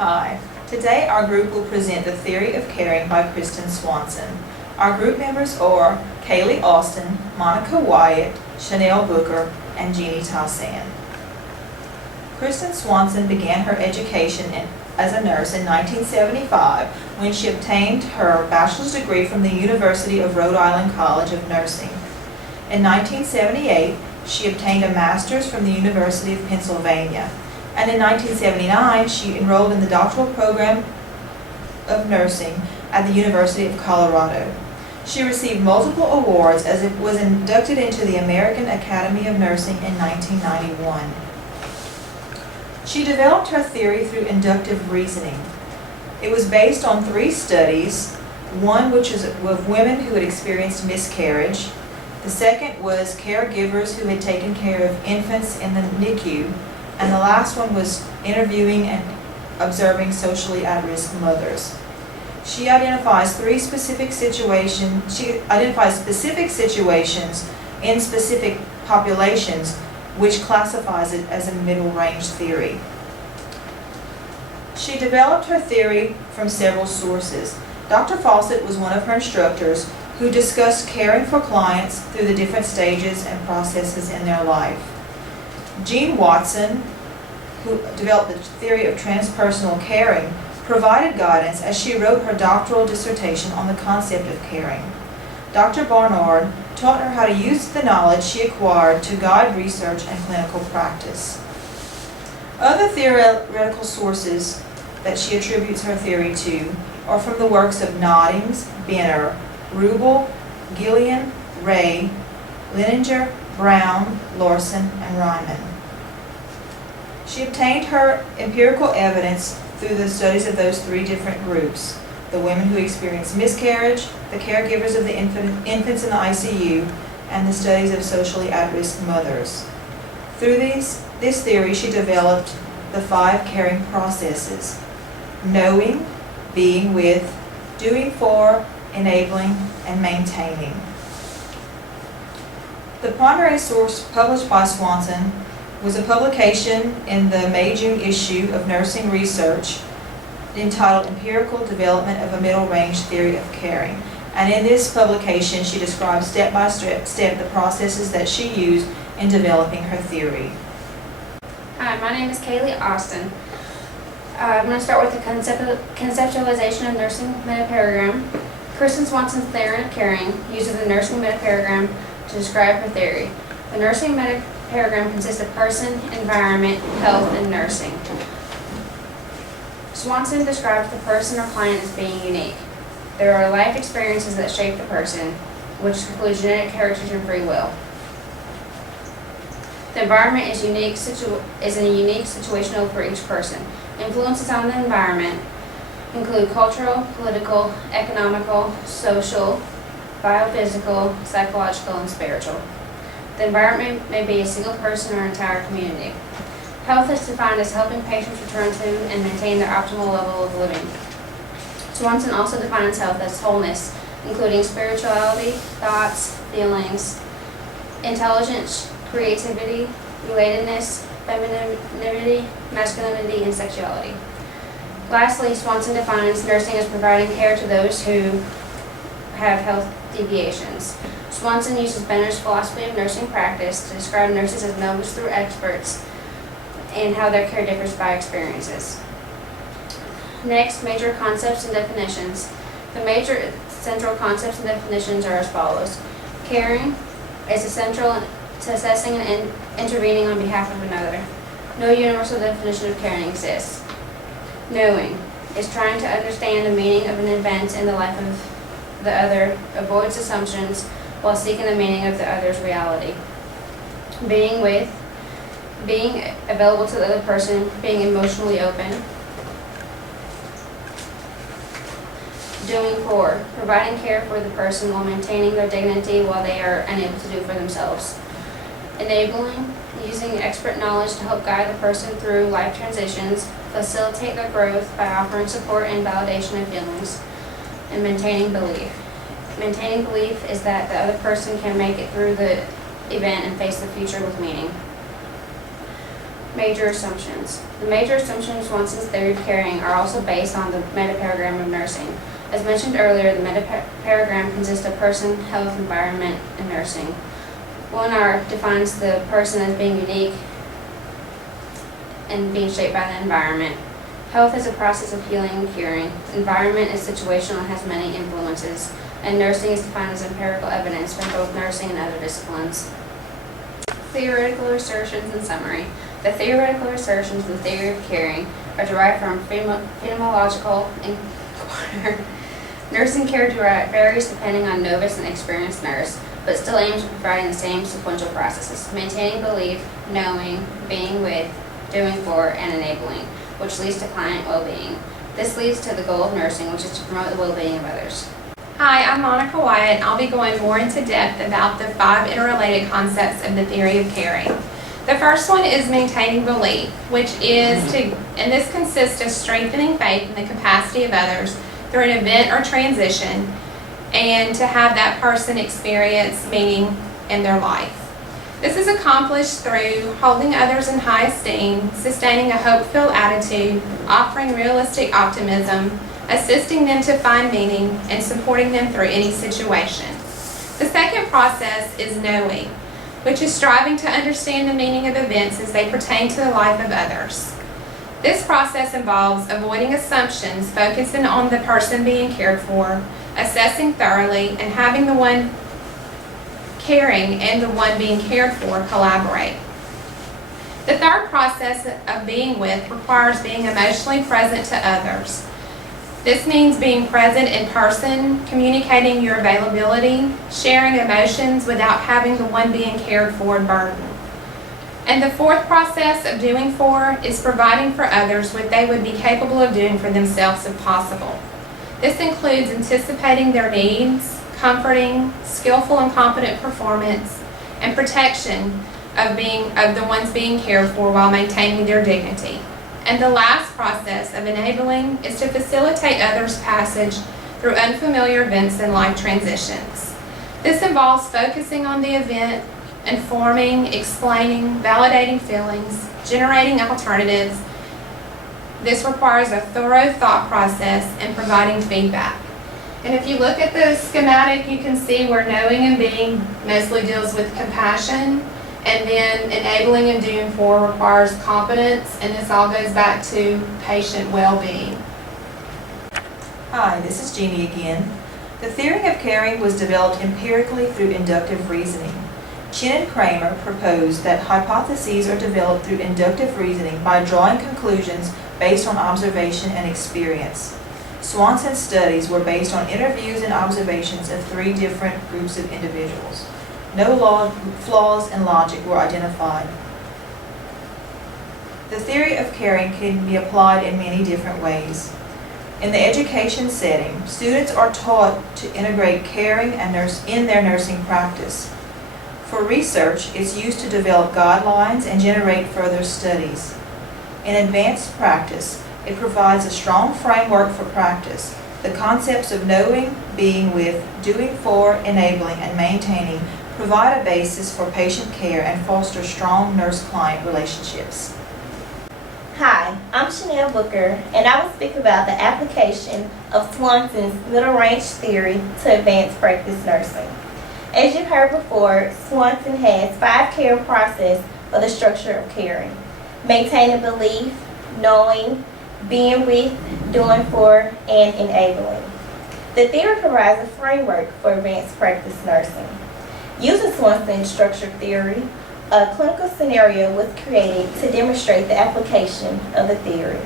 Hi. Today our group will present The Theory of Caring by Kristen Swanson. Our group members are Kalie Austin, Monica Wyatt, Shanell Booker, and Jeanie Tassin. Kristen Swanson began her education as a nurse in 1975 when she obtained her bachelor's degree from the University of Rhode Island College of Nursing. In 1978, she obtained a master's from the University of Pennsylvania. And in 1979, she enrolled in the doctoral program of nursing at the University of Colorado. She received multiple awards as it was inducted into the American Academy of Nursing in 1991. She developed her theory through inductive reasoning. It was based on 3 studies, one which was of women who had experienced miscarriage. The second was caregivers who had taken care of infants in the NICU. And the last one was interviewing and observing socially at-risk mothers. She identifies specific situations in specific populations, which classifies it as a middle-range theory. She developed her theory from several sources. Dr. Fawcett was one of her instructors who discussed caring for clients through the different stages and processes in their life. Jean Watson, who developed the theory of transpersonal caring, provided guidance as she wrote her doctoral dissertation on the concept of caring. Dr. Barnard taught her how to use the knowledge she acquired to guide research and clinical practice. Other theoretical sources that she attributes her theory to are from the works of Noddings, Benner, Rubel, Gillian, Ray, Leninger, Brown, Larson, and Ryman. She obtained her empirical evidence through the studies of those 3 different groups: the women who experienced miscarriage, the caregivers of the infants in the ICU, and the studies of socially at-risk mothers. Through this theory, she developed the 5 caring processes: knowing, being with, doing for, enabling, and maintaining. The primary source published by Swanson was a publication in the May-June issue of Nursing Research entitled Empirical Development of a Middle-Range Theory of Caring. And in this publication, she describes step by step the processes that she used in developing her theory. Hi, my name is Kalie Austin. I'm going to start with the conceptualization of nursing metaparadigm. Kristen Swanson's theory of caring uses the nursing metaparadigm to describe her theory. The nursing metaparadigm consists of person, environment, health, and nursing. Swanson describes the person or client as being unique. There are life experiences that shape the person, which include genetic heritage and free will. The environment is a unique situational for each person. Influences on the environment include cultural, political, economical, social, biophysical, psychological, and spiritual. The environment may be a single person or entire community. Health is defined as helping patients return to and maintain their optimal level of living. Swanson also defines health as wholeness, including spirituality, thoughts, feelings, intelligence, creativity, relatedness, femininity, masculinity, and sexuality. Lastly, Swanson defines nursing as providing care to those who have health deviations. Swanson uses Benner's philosophy of nursing practice to describe nurses as novice through experts and how their care differs by experiences. Next, major concepts and definitions. The major central concepts and definitions are as follows. Caring is essential to assessing and intervening on behalf of another. No universal definition of caring exists. Knowing is trying to understand the meaning of an event in the life of the other, avoids assumptions while seeking the meaning of the other's reality. Being with, being available to the other person, being emotionally open. Doing for, providing care for the person while maintaining their dignity while they are unable to do for themselves. Enabling, using expert knowledge to help guide the person through life transitions, facilitate their growth by offering support and validation of feelings. And maintaining belief. Maintaining belief is that the other person can make it through the event and face the future with meaning. Major assumptions. The major assumptions of Swanson's theory of caring are also based on the meta-paradigm of nursing. As mentioned earlier, the meta-paradigm consists of person, health, environment, and nursing. 1R defines the person as being unique and being shaped by the environment. Health is a process of healing and curing. Environment is situational and has many influences. And nursing is defined as empirical evidence from both nursing and other disciplines. Theoretical assertions in summary. The theoretical assertions of the theory of caring are derived from phenomenological inquiry. Nursing care varies depending on novice and experienced nurse, but still aims at providing the same sequential processes: maintaining belief, knowing, being with, doing for, and enabling, which leads to client well-being. This leads to the goal of nursing, which is to promote the well-being of others. Hi, I'm Monica Wyatt, and I'll be going more into depth about the 5 interrelated concepts of the theory of caring. The first one is maintaining belief, which is and this consists of strengthening faith in the capacity of others through an event or transition, and to have that person experience meaning in their life. This is accomplished through holding others in high esteem, sustaining a hope-filled attitude, offering realistic optimism, assisting them to find meaning, and supporting them through any situation. The second process is knowing, which is striving to understand the meaning of events as they pertain to the life of others. This process involves avoiding assumptions, focusing on the person being cared for, assessing thoroughly, and having the one caring and the one being cared for collaborate. The third process of being with requires being emotionally present to others. This means being present in person, communicating your availability, sharing emotions without having the one being cared for burden. And the fourth process of doing for is providing for others what they would be capable of doing for themselves if possible. This includes anticipating their needs, comforting, skillful and competent performance, and protection of the ones being cared for while maintaining their dignity. And the last process of enabling is to facilitate others' passage through unfamiliar events and life transitions. This involves focusing on the event, informing, explaining, validating feelings, generating alternatives. This requires a thorough thought process and providing feedback. And if you look at the schematic, you can see where knowing and being mostly deals with compassion, and then enabling and doing for requires competence, and this all goes back to patient well-being. Hi, this is Jeanie again. The theory of caring was developed empirically through inductive reasoning. Chin and Kramer proposed that hypotheses are developed through inductive reasoning by drawing conclusions based on observation and experience. Swanson's studies were based on interviews and observations of 3 different groups of individuals. No flaws in logic were identified. The theory of caring can be applied in many different ways. In the education setting, students are taught to integrate caring and in their nursing practice. For research, it's used to develop guidelines and generate further studies. In advanced practice, it provides a strong framework for practice. The concepts of knowing, being with, doing for, enabling, and maintaining provide a basis for patient care and foster strong nurse-client relationships. Hi, I'm Shanell Booker, and I will speak about the application of Swanson's middle range theory to advanced practice nursing. As you've heard before, Swanson has 5 care processes for the structure of caring: maintaining belief, knowing, being with, doing for, and enabling. The theory provides a framework for advanced practice nursing. Using Swanson's structured theory, a clinical scenario was created to demonstrate the application of the theory.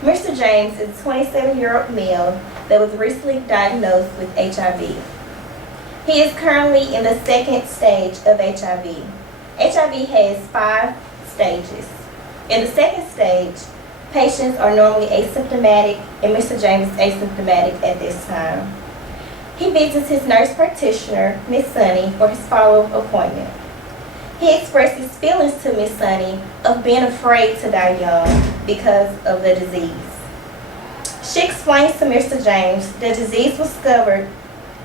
Mr. James is a 27-year-old male that was recently diagnosed with HIV. He is currently in the 2nd stage of HIV. HIV has 5 stages. In the 2nd stage, patients are normally asymptomatic, and Mr. James is asymptomatic at this time. He visits his nurse practitioner, Miss Sunny, for his follow-up appointment. He expresses feelings to Miss Sunny of being afraid to die young because of the disease. She explains to Mr. James the disease was discovered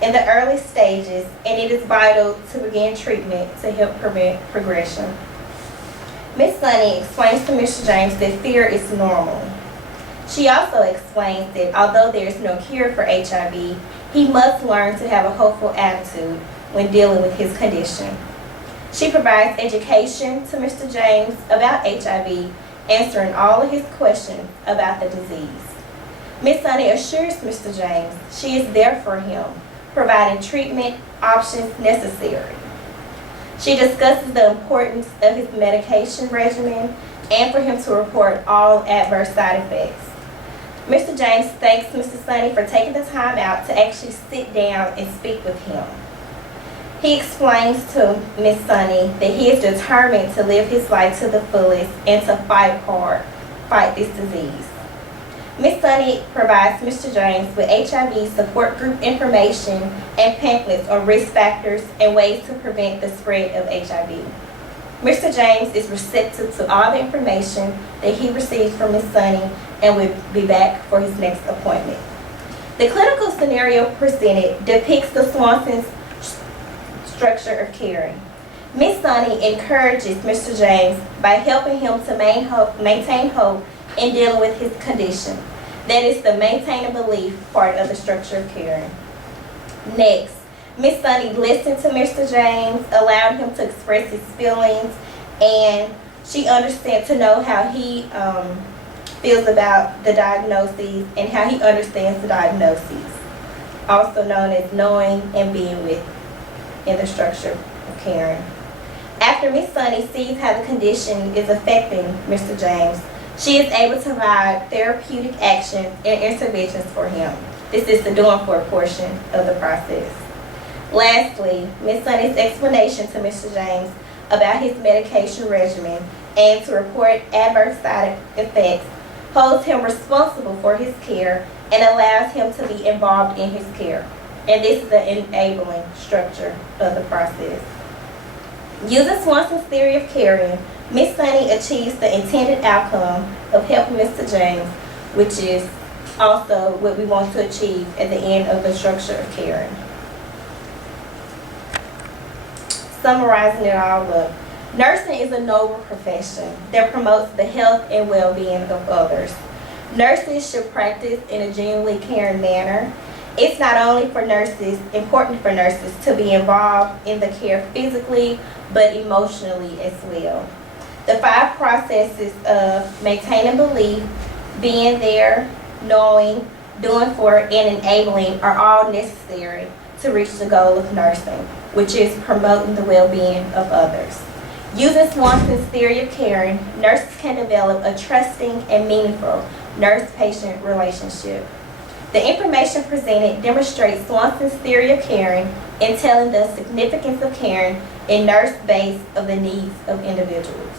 in the early stages and it is vital to begin treatment to help prevent progression. Miss Sunny explains to Mr. James that fear is normal. She also explains that although there is no cure for HIV, he must learn to have a hopeful attitude when dealing with his condition. She provides education to Mr. James about HIV, answering all of his questions about the disease. Miss Sunny assures Mr. James she is there for him, providing treatment options necessary. She discusses the importance of his medication regimen and for him to report all adverse side effects. Mr. James thanks Mr. Sunny for taking the time out to actually sit down and speak with him. He explains to Miss Sunny that he is determined to live his life to the fullest and to fight this disease. Miss Sunny provides Mr. James with HIV support group information and pamphlets on risk factors and ways to prevent the spread of HIV. Mr. James is receptive to all the information that he received from Miss Sunny and will be back for his next appointment. The clinical scenario presented depicts the Swanson's structure of caring. Miss Sunny encourages Mr. James by helping him to maintain hope in dealing with his condition. That is the maintain a belief part of the structure of caring. Next, Miss Sunny listened to Mr. James, allowed him to express his feelings, and she understands to know how he feels about the diagnoses and how he understands the diagnoses, also known as knowing and being with in the structure of caring. After Miss Sunny sees how the condition is affecting Mr. James, she is able to provide therapeutic action and interventions for him. This is the doing for portion of the process. Lastly, Miss Sunny's explanation to Mr. James about his medication regimen and to report adverse side effects holds him responsible for his care and allows him to be involved in his care. And this is the enabling structure of the process. Using Swanson's theory of caring, Miss Sunny achieves the intended outcome of helping Mr. James, which is also what we want to achieve at the end of the structure of caring. Summarizing it all up, nursing is a noble profession that promotes the health and well-being of others. Nurses should practice in a genuinely caring manner. It's not only important for nurses to be involved in the care physically, but emotionally as well. The 5 processes of maintaining belief, being there, knowing, doing for, and enabling are all necessary to reach the goal of nursing, which is promoting the well-being of others. Using Swanson's theory of caring, nurses can develop a trusting and meaningful nurse-patient relationship. The information presented demonstrates Swanson's theory of caring in telling the significance of caring in nurse base of the needs of individuals.